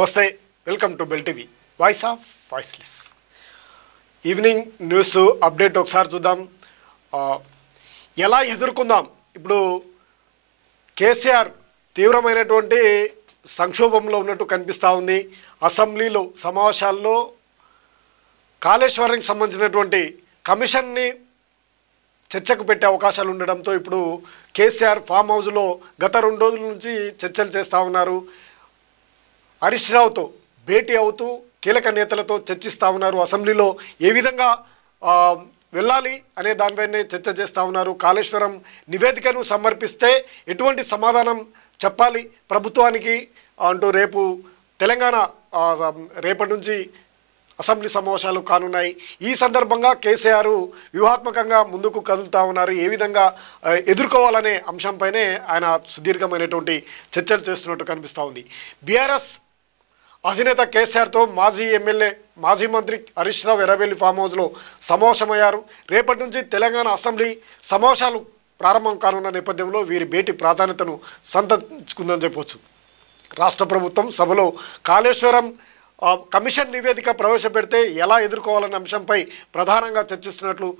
నమస్తే, welcome to bell TV voice of voiceless. Evening news update ఒకసారి చూద్దాం. ఎలా ఎదుర్కొందాం? ఇప్పుడు కేసీఆర్ తీవ్రమైనటువంటి సంక్షోభంలో ఉన్నట్టు కనిపిస్తూ ఉంది. అసెంబ్లీలో సమావేశాల్లో కాళేశ్వరానికి సంబంధించినటువంటి కమిషన్ని చర్చకు పెట్టే అవకాశాలు ఉండడంతో ఇప్పుడు కేసీఆర్ ఫామ్ హౌస్లో గత 2 రోజుల నుంచి చర్చలు చేస్తూ ఉన్నారు. హరీష్ రావుతో భేటీ అవుతూ కీలక నేతలతో చర్చిస్తూ ఉన్నారు. అసెంబ్లీలో ఏ విధంగా వెళ్ళాలి అనే దానిపైనే చర్చ చేస్తూ ఉన్నారు. కాళేశ్వరం నివేదికను సమర్పిస్తే ఎటువంటి సమాధానం చెప్పాలి ప్రభుత్వానికి అంటూ రేపు తెలంగాణ రేపటి నుంచి అసెంబ్లీ సమావేశాలు కానున్నాయి. ఈ సందర్భంగా కేసీఆర్ వ్యూహాత్మకంగా ముందుకు కదులుతూ ఉన్నారు. ఏ విధంగా ఎదుర్కోవాలనే అంశంపైనే ఆయన సుదీర్ఘమైనటువంటి చర్చలు చేస్తున్నట్టు కనిపిస్తూ ఉంది. బీఆర్ఎస్ అధినేత కేసీఆర్తో మాజీ ఎమ్మెల్యే మాజీ మంత్రి హరీష్ రావు ఎర్రబెల్లి ఫామ్ హౌస్లో సమావేశమయ్యారు. రేపటి నుంచి తెలంగాణ అసెంబ్లీ సమావేశాలు ప్రారంభం కానున్న నేపథ్యంలో వీరి భేటీ ప్రాధాన్యతను సంతరించుకుందని చెప్పవచ్చు. రాష్ట్ర ప్రభుత్వం సభలో కాళేశ్వరం కమిషన్ నివేదిక ప్రవేశపెడితే ఎలా ఎదుర్కోవాలనే అంశంపై ప్రధానంగా చర్చిస్తున్నట్లు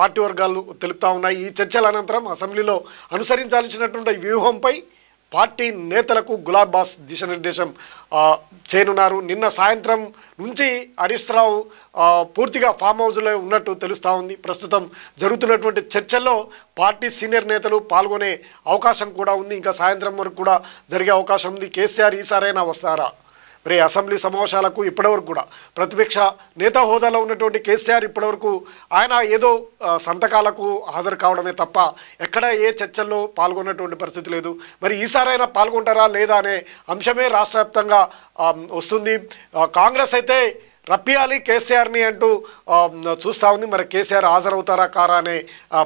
పార్టీ వర్గాలు తెలుపుతూ ఉన్నాయి. ఈ చర్చల అనంతరం అసెంబ్లీలో అనుసరించాల్సినటువంటి వ్యూహంపై పార్టీ నేతలకు గులాబ్ బాస్ దిశానిర్దేశం చేయనున్నారు. నిన్న సాయంత్రం నుంచి హరీష్ రావు పూర్తిగా ఫామ్ హౌస్లో ఉన్నట్టు తెలుస్తూ ఉంది. ప్రస్తుతం జరుగుతున్నటువంటి చర్చల్లో పార్టీ సీనియర్ నేతలు పాల్గొనే అవకాశం కూడా ఉంది. ఇంకా సాయంత్రం వరకు కూడా జరిగే అవకాశం ఉంది. కేసీఆర్ ఈసారైనా వస్తారా? మరి అసెంబ్లీ సమావేశాలకు ఇప్పటివరకు కూడా ప్రతిపక్ష నేత హోదాలో ఉన్నటువంటి కేసీఆర్ ఇప్పటివరకు ఆయన ఏదో సంతకాలకు హాజరు కావడమే తప్ప ఎక్కడ ఏ చర్చల్లో పాల్గొన్నటువంటి పరిస్థితి లేదు. మరి ఈసారైనా పాల్గొంటారా లేదా అనే అంశమే రాష్ట్ర వ్యాప్తంగా వస్తుంది. కాంగ్రెస్ అయితే రప్పియాలి కేసీఆర్ని అంటూ చూస్తూ ఉంది. మరి కేసీఆర్ హాజరవుతారా కారా అనే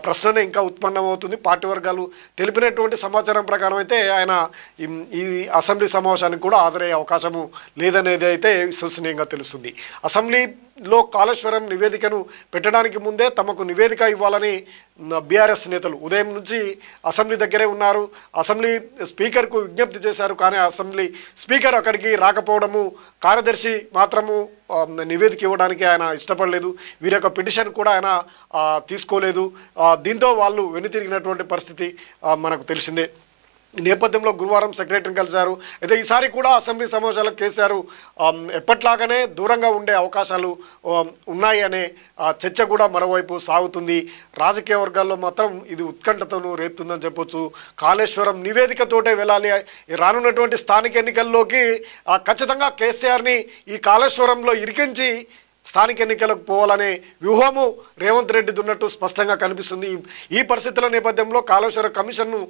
ప్రశ్ననే ఇంకా ఉత్పన్నమవుతుంది. పార్టీ వర్గాలు తెలిపినటువంటి సమాచారం ప్రకారం అయితే ఆయన ఈ అసెంబ్లీ సమావేశానికి కూడా హాజరయ్యే అవకాశము లేదనేది అయితే విశ్వసనీయంగా తెలుస్తుంది. అసెంబ్లీలో కాళేశ్వరం నివేదికను పెట్టడానికి ముందే తమకు నివేదిక ఇవ్వాలని బీఆర్ఎస్ నేతలు ఉదయం నుంచి అసెంబ్లీ దగ్గరే ఉన్నారు. అసెంబ్లీ స్పీకర్కు విజ్ఞప్తి చేశారు. కానీ అసెంబ్లీ స్పీకర్ అక్కడికి రాకపోవడము, కార్యదర్శి మాత్రము నివేదిక ఇవ్వడానికి ఆయన ఇష్టపడలేదు. వీరి యొక్క పిటిషన్ కూడా ఆయన తీసుకోలేదు. దీంతో వాళ్ళు వెనుతిరిగినటువంటి పరిస్థితి మనకు తెలిసిందే. ఈ నేపథ్యంలో గురువారం సెక్రటరీని కలిశారు. అయితే ఈసారి కూడా అసెంబ్లీ సమావేశాలకు కేసీఆర్ ఎప్పట్లాగానే దూరంగా ఉండే అవకాశాలు ఉన్నాయి అనే చర్చ కూడా మరోవైపు సాగుతుంది. రాజకీయ వర్గాల్లో మాత్రం ఇది ఉత్కంఠతను రేపుతుందని చెప్పొచ్చు. కాళేశ్వరం నివేదికతోటే వెళ్ళాలి. రానున్నటువంటి స్థానిక ఎన్నికల్లోకి ఖచ్చితంగా కేసీఆర్ని ఈ కాళేశ్వరంలో ఇరికించి స్థానిక ఎన్నికలకు పోవాలనే వ్యూహము రేవంత్ రెడ్డిది ఉన్నట్టు స్పష్టంగా కనిపిస్తుంది. ఈ పరిస్థితుల నేపథ్యంలో కాళేశ్వర కమిషన్ను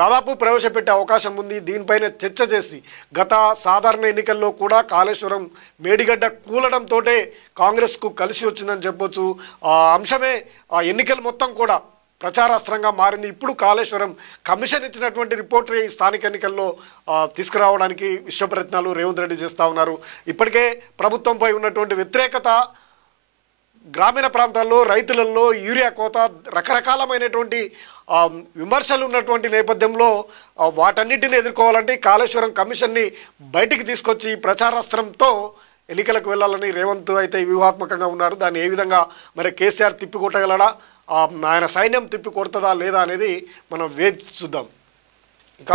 దాదాపు ప్రవేశపెట్టే అవకాశం ఉంది. దీనిపైన చర్చ చేసి గత సాధారణ ఎన్నికల్లో కూడా కాళేశ్వరం మేడిగడ్డ కూలడంతో కాంగ్రెస్కు కలిసి వచ్చిందని చెప్పొచ్చు. అంశమే ఎన్నికలు మొత్తం కూడా ప్రచారాస్త్రంగా మారింది. ఇప్పుడు కాళేశ్వరం కమిషన్ ఇచ్చినటువంటి రిపోర్ట్ ఈ స్థానిక ఎన్నికల్లో తీసుకురావడానికి విశ్వ ప్రయత్నాలు రేవంత్ రెడ్డి చేస్తూ ఉన్నారు. ఇప్పటికే ప్రభుత్వంపై ఉన్నటువంటి వ్యతిరేకత, గ్రామీణ ప్రాంతాల్లో రైతులలో యూరియా కోత, రకరకాలమైనటువంటి విమర్శలు ఉన్నటువంటి నేపథ్యంలో వాటన్నిటిని ఎదుర్కోవాలంటే కాళేశ్వరం కమిషన్ని బయటికి తీసుకొచ్చి ప్రచారాస్త్రంతో ఎన్నికలకు వెళ్ళాలని రేవంత్ అయితే వ్యూహాత్మకంగా ఉన్నారు. దాన్ని ఏ విధంగా మరి కేసీఆర్ తిప్పికొట్టగలడా, ఆయన సైన్యం తిప్పి కొడుతుందా లేదా అనేది మనం వేచి చూద్దాం. ఇంకా